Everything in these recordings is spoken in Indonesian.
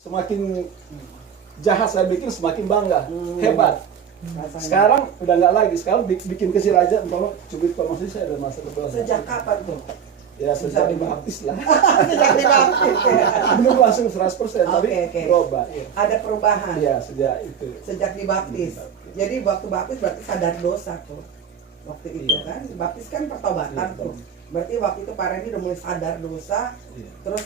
Semakin jahat saya bikin semakin bangga, hebat. Sekarang udah nggak lagi, sekarang bikin kecil aja, umpama cubit promosi saya ada masa berdosa. Sejak kapan tuh? Ya sejak dibaptis lah. Sejak dibaptis ya. Belum langsung 100%, tapi berubah. Ya. Ada perubahan. Ya sejak itu. Sejak dibaptis. Jadi waktu baptis berarti sadar dosa tuh. Waktu itu kan, baptis kan pertobatan tuh. Berarti waktu itu Pak Randy udah mulai sadar dosa, terus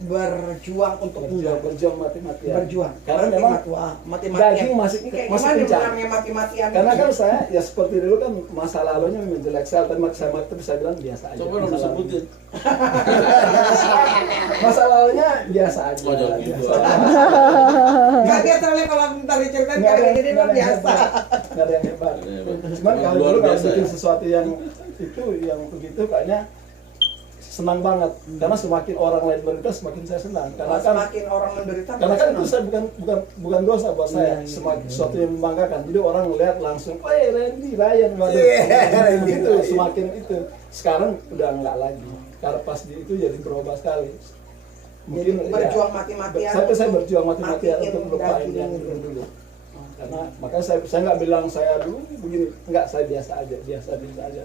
berjuang untuk berjuang mati-matian. Berjuang. Karena memang mati-matian. daging masih kencang. Mati-matian. Karena kan saya ya seperti dulu kan masa lalunya menjelek sekali, tapi saya bisa bilang biasa aja. Coba dong sebutin. Masa lalunya biasa aja. Oh, jangan gitu. Gak dia soalnya kalau minta diceritain kayak gini mah biasa. Nggak ada yang hebat. Cuman kalau dulu kalau bikin sesuatu yang itu yang begitu kayaknya senang banget, karena semakin orang lain menderita semakin saya senang, karena kan semakin orang menderita karena kan itu saya bukan dosa buat saya, semakin sesuatu yang membanggakan, jadi orang melihat langsung, Randy, Ryan, gitu, semakin itu. Sekarang udah enggak lagi, karena pas di itu jadi berubah sekali. Mungkin berjuang mati-matian. Sampai saya berjuang mati-matian untuk melupain yang dulu. Karena makanya saya nggak bilang saya dulu begini, enggak, saya biasa aja.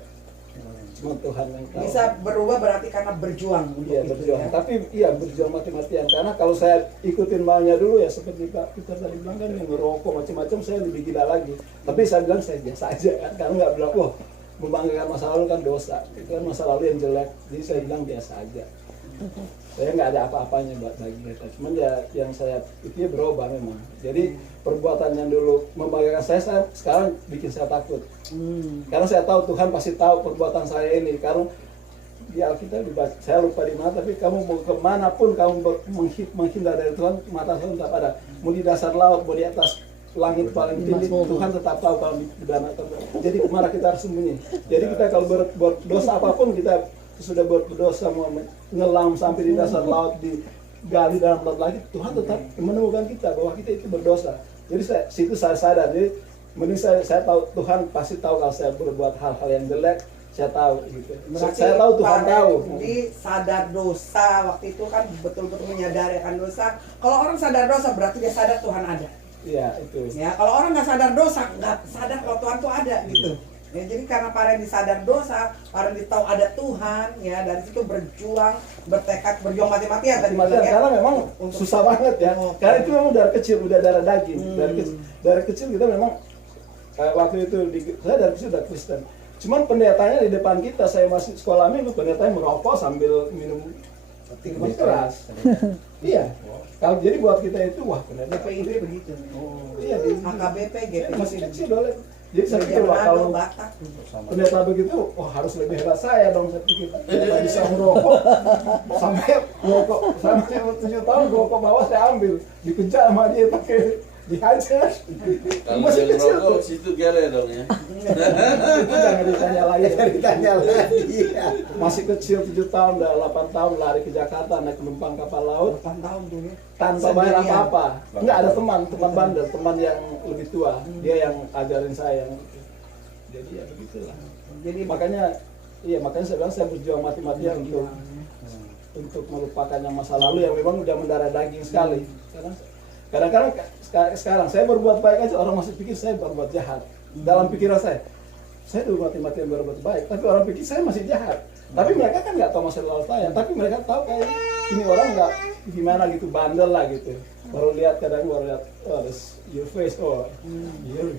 Cuma Tuhan yang tahu. Bisa berubah berarti karena berjuang untuk iya, itu berjuang. ya. Tapi iya berjuang mati-matian, karena kalau saya ikutin maunya dulu ya seperti Pak Peter tadi bilang kan, yang ngerokok macam-macam, saya lebih gila lagi. Tapi saya bilang saya biasa aja kan, karena nggak bilang wah membanggakan masa lalu kan dosa, itu kan masa lalu yang jelek, jadi saya bilang biasa aja. Saya nggak ada apa-apanya buat bagi mereka, cuman ya yang saya itu ya berubah memang. Jadi perbuatan yang dulu membanggakan saya sekarang bikin saya takut. Karena saya tahu Tuhan pasti tahu perbuatan saya ini. Karena di Alkitab dibaca, saya lupa di mana, tapi kamu mau kemana pun kamu menghindar dari Tuhan, mata Tuhan tetap ada. Mau di dasar laut, mau di atas langit paling tinggi, Tuhan tetap tahu kalau di dana. Jadi kemana kita harus sembunyi. Jadi kita kalau berbuat dosa apapun, kita sudah berdosa mau ngelam sampai di dasar laut, digali dalam laut lagi, Tuhan tetap menemukan kita bahwa kita itu berdosa. Jadi situ saya sadar, jadi mending saya tahu Tuhan pasti tahu kalau saya berbuat hal-hal yang jelek, saya tahu gitu. Saya tahu Tuhan tahu. Jadi sadar dosa waktu itu kan betul-betul menyadari akan dosa. Kalau orang sadar dosa berarti dia sadar Tuhan ada. Iya itu. Ya kalau orang nggak sadar dosa, nggak sadar kalau Tuhan tuh ada gitu. Ya, jadi karena Pak Randy sadar dosa, Pak Randy tahu ada Tuhan, ya dari situ berjuang, bertekad, berjuang mati-matian tadi Mati-matian, karena memang susah banget ya. Karena itu memang dari kecil udah darah daging. Dari kecil kita memang waktu itu saya dari kecil udah Kristen. Cuman pendetanya di depan kita, saya masih sekolah minggu, pendetanya merokok sambil minum minuman keras. Iya. Kalau jadi buat kita itu wah pendeta PIB begitu. Iya di AKBP gitu. masih kecil dole. Jadi saya pikir kalau pendeta begitu, oh harus lebih hebat saya dong, saya pikir. Saya bisa merokok sampai merokok sampai 7 tahun merokok bawah saya ambil, dikejar sama dia pakai dihajar. Kalau Masih dia kecil ngerokok tuh. situ gele dong ya. Itu jangan ditanya lagi. Masih kecil 7 tahun, udah 8 tahun lari ke Jakarta naik penumpang kapal laut 8 tahun tuh ya. tanpa bayar apa-apa. Enggak ada teman bandel, teman yang lebih tua. Dia yang ajarin saya. Jadi ya begitulah. Jadi makanya saya bilang saya berjuang mati-matian untuk melupakan yang masa lalu yang memang udah mendarah daging sekali. Karena kadang-kadang sekarang saya berbuat baik aja orang masih pikir saya berbuat jahat. Dalam pikiran saya dulu mati-matian berbuat baik, tapi orang pikir saya masih jahat. Tapi mereka kan nggak tahu masa lalu saya, tapi mereka tahu kayak ini orang nggak gimana gitu, bandel lah gitu. Baru lihat oh this your face, oh you're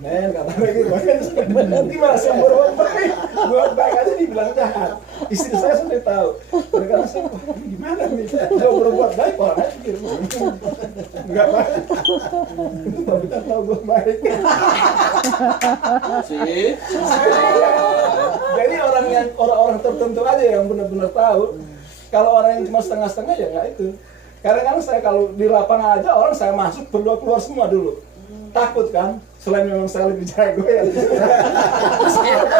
man, kata mereka gitu. Gimana saya berbuat baik aja dibilang jahat. Istri saya sampai tahu. Mereka rasa gimana nih saya berbuat baik, orang aja pikir nggak baik. Tapi kan tahu gue baik. Sih. Jadi orang tertentu aja yang benar-benar tahu. Kalau orang yang cuma setengah-setengah ya nggak itu. Kadang-kadang saya kalau di lapangan aja orang saya masuk berdua keluar semua dulu. Takut kan? Selain memang saya lebih jago ya.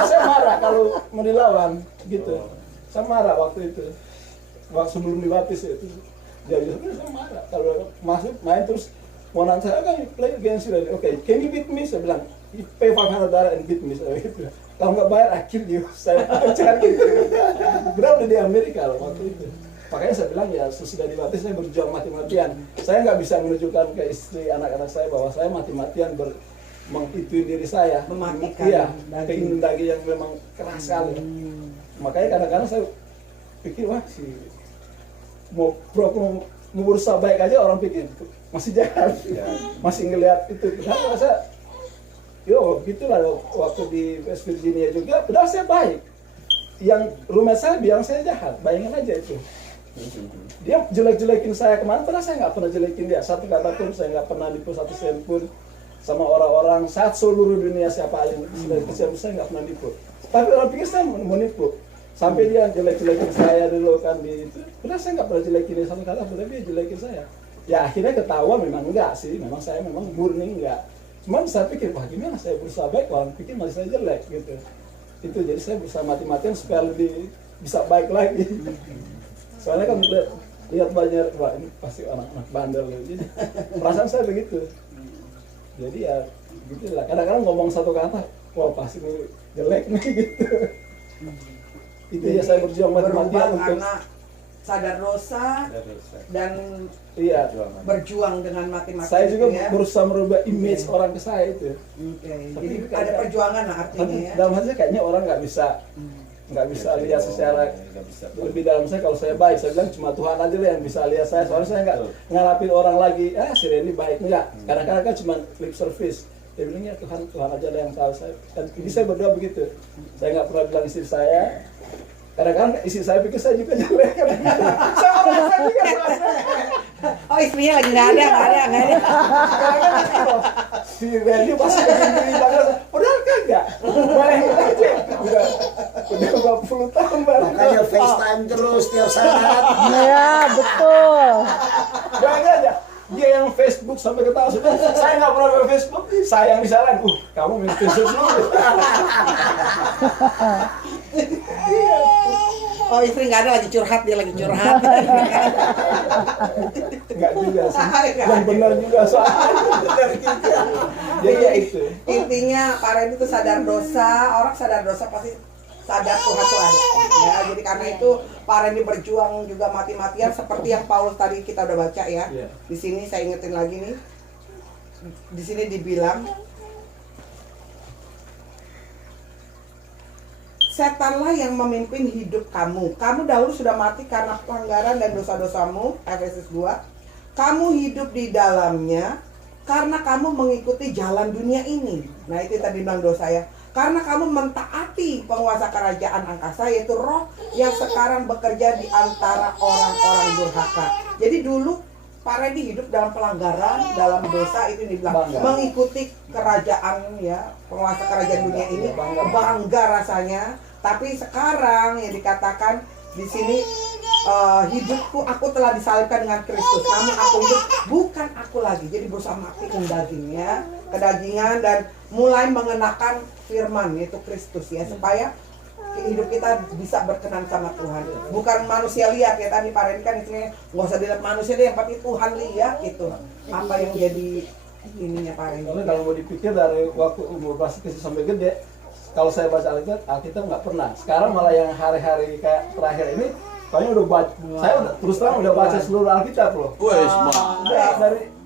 Saya marah kalau mau dilawan gitu. Saya marah waktu itu. Waktu sebelum dibaptis itu. Jadi saya marah kalau masuk main terus mau nanya saya kan play against you. Okay, can you beat me? Saya bilang, you pay $500 and beat me. Saya gitu. Kalau nggak bayar, I kill you. Saya cari gitu. Berapa di Amerika loh waktu itu. Makanya saya bilang ya sesudah dibaptis saya berjuang mati-matian. Saya nggak bisa menunjukkan ke istri anak-anak saya bahwa saya mati-matian mengitui diri saya, Mematikan iya, daging. keinginan daging yang memang keras sekali. Makanya kadang-kadang saya pikir wah mau berusaha baik aja orang pikir masih jahat, masih ngelihat itu. Padahal saya, gitulah waktu di West Virginia juga, padahal saya baik. Yang roommate saya bilang saya jahat, bayangin aja itu. Dia jelek-jelekin saya kemana, padahal saya nggak pernah jelekin dia. Satu kata pun saya nggak pernah nipu satu sen pun sama orang-orang saat seluruh dunia siapa yang sudah kecil saya nggak pernah nipu. Tapi orang pikir saya mau nipu. Sampai dia jelek-jelekin saya dulu kan di itu. Padahal saya nggak pernah jelekin dia satu kata, tapi dia jelekin saya. Ya akhirnya ketahuan memang enggak sih, memang saya memang murni enggak. Cuman saya pikir, wah gimana saya berusaha baik, orang pikir masih saya jelek gitu. Itu jadi saya berusaha mati-matian supaya lebih bisa baik lagi. Soalnya kan lihat banyak, wah ini pasti anak-anak bandel gitu. Jadi perasaan saya begitu. Jadi ya gitulah. Kadang-kadang ngomong satu kata, wah pasti ini jelek nih gitu. Itu ya saya berjuang mati-matian untuk karena sadar dosa dan iya. berjuang dengan mati-matian. Saya juga ya. berusaha merubah image orang ke saya itu. Oke. Tapi Jadi ada perjuangan lah artinya Tapi ya. dalam hati saya kayaknya orang nggak bisa lihat secara lebih dalam saya. Kalau saya baik, saya bilang cuma Tuhan aja lah yang bisa lihat saya. Soalnya saya nggak ngarapin orang lagi. Si Randy baik enggak. Kadang-kadang kan cuma lip service. Dia bilang ya Tuhan aja lah yang tahu saya. Dan ini saya berdoa begitu. Saya nggak pernah bilang istri saya. Kadang-kadang istri saya pikir saya juga jelek. Saya orang saya juga Oh istrinya lagi nggak ada. kadang-kadang si Randy pasti begini banget. Padahal kagak. Bayangin aja. Udah 20 tahun baru. Makanya FaceTime terus tiap saat. Iya, betul. Bayangin aja. Dia yang Facebook sampai ketawa. Saya nggak pernah main Facebook. Saya yang disalahin. Kamu main Facebook dulu. Oh istri nggak ada lagi curhat, dia lagi curhat. Enggak juga sih. Yang benar juga soalnya. Jadi ya itu. Intinya Pak Randy itu sadar dosa. Orang sadar dosa pasti sadar Tuhan itu ada. Ya, jadi karena itu Pak Randy berjuang juga mati-matian seperti yang Paulus tadi kita udah baca ya. Iya. Di sini saya ingetin lagi nih. Di sini dibilang setanlah yang memimpin hidup kamu. Kamu dahulu sudah mati karena pelanggaran dan dosa-dosamu, Efesus 2. Kamu hidup di dalamnya karena kamu mengikuti jalan dunia ini. Nah itu tadi bilang dosa ya. Karena kamu mentaati penguasa kerajaan angkasa, yaitu roh yang sekarang bekerja di antara orang-orang durhaka. Jadi dulu Pak Randy hidup dalam pelanggaran, dalam dosa, itu dibilang mengikuti kerajaan ya, penguasa kerajaan dunia ini, bangga rasanya. Tapi sekarang yang dikatakan di sini hidupku aku telah disalibkan dengan Kristus. Namun aku hidup bukan aku lagi. Jadi berusaha mati ke dagingnya, kedagingan dan mulai mengenakan firman yaitu Kristus ya, supaya hidup kita bisa berkenan sama Tuhan. Bukan manusia lihat ya, tadi Pak Randy kan istilahnya nggak usah dilihat manusia deh, yang penting Tuhan lihat gitu. Apa yang jadi ininya Pak Randy. Soalnya kalau mau dipikir dari waktu umur masih kecil sampai gede, kalau saya baca Alkitab nggak pernah. Sekarang malah yang hari-hari kayak terakhir ini, saya udah terus terang udah baca seluruh Alkitab loh. Wes, Dari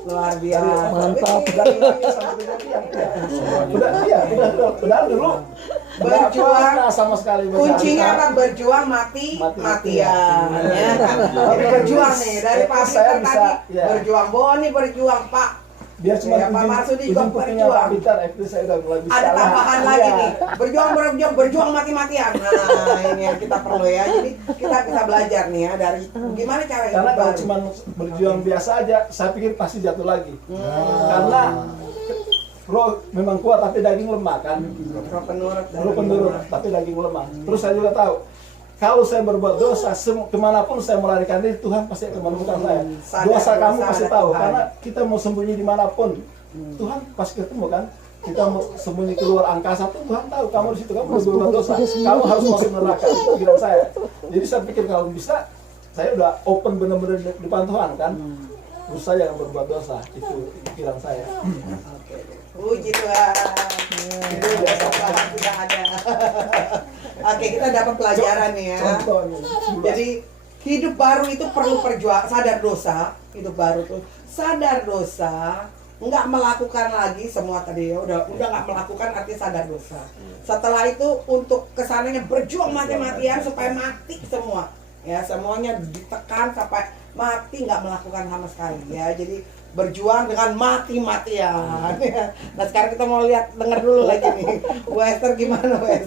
luar biasa. Mantap. dari sampai kejadian. Udah dulu Berjuang sama sekali baca kuncinya Alkitab. apa? Berjuang matian Mati-matian. ya. Jadi berjuang nih dari Pak Saya Peter bisa, tadi ya. berjuang, Boni berjuang Pak. Biar cuma Ya, Pak Marsudi juga kupingnya berjuang. Pak Peter, itu saya udah mulai bisa. Ada lah. tambahan lagi Iya. nih, berjuang mati-matian. Nah ini yang kita perlu ya. Jadi kita bisa belajar nih ya dari gimana cara hidup Karena kalau baru. cuma berjuang biasa aja, saya pikir pasti jatuh lagi. Karena roh memang kuat tapi daging lemah kan. Roh penurut dan Roh penurut tapi daging lemah. Terus saya juga tahu kalau saya berbuat dosa, kemanapun saya melarikan diri, Tuhan pasti akan menemukan saya. Sadar Dosa kamu dosa pasti ada tahu, Tuhan. karena kita mau sembunyi dimanapun, Tuhan pasti ketemu kan. Kita mau sembunyi keluar angkasa pun Tuhan tahu kamu di situ, kamu berbuat dosa, kamu harus masuk neraka. Itu pikiran saya. Jadi saya pikir kalau bisa, saya udah open benar-benar di depan Tuhan kan. Terus saya yang berbuat dosa, itu pikiran saya. Puji Tuhan. Itu biasa Tuhan sudah ada. Oke, kita dapat pelajaran nih ya. Contohnya. Jadi hidup baru itu perlu perjuangan, sadar dosa. Hidup baru tuh sadar dosa, nggak melakukan lagi semua tadi ya, udah nggak melakukan artinya sadar dosa. Setelah itu untuk kesananya berjuang mati-matian supaya mati semua, ya semuanya ditekan sampai mati, nggak melakukan sama sekali ya. Jadi berjuang dengan mati-matian. Nah sekarang kita mau lihat, dengar dulu lagi nih Bu Esther gimana Bu Esther?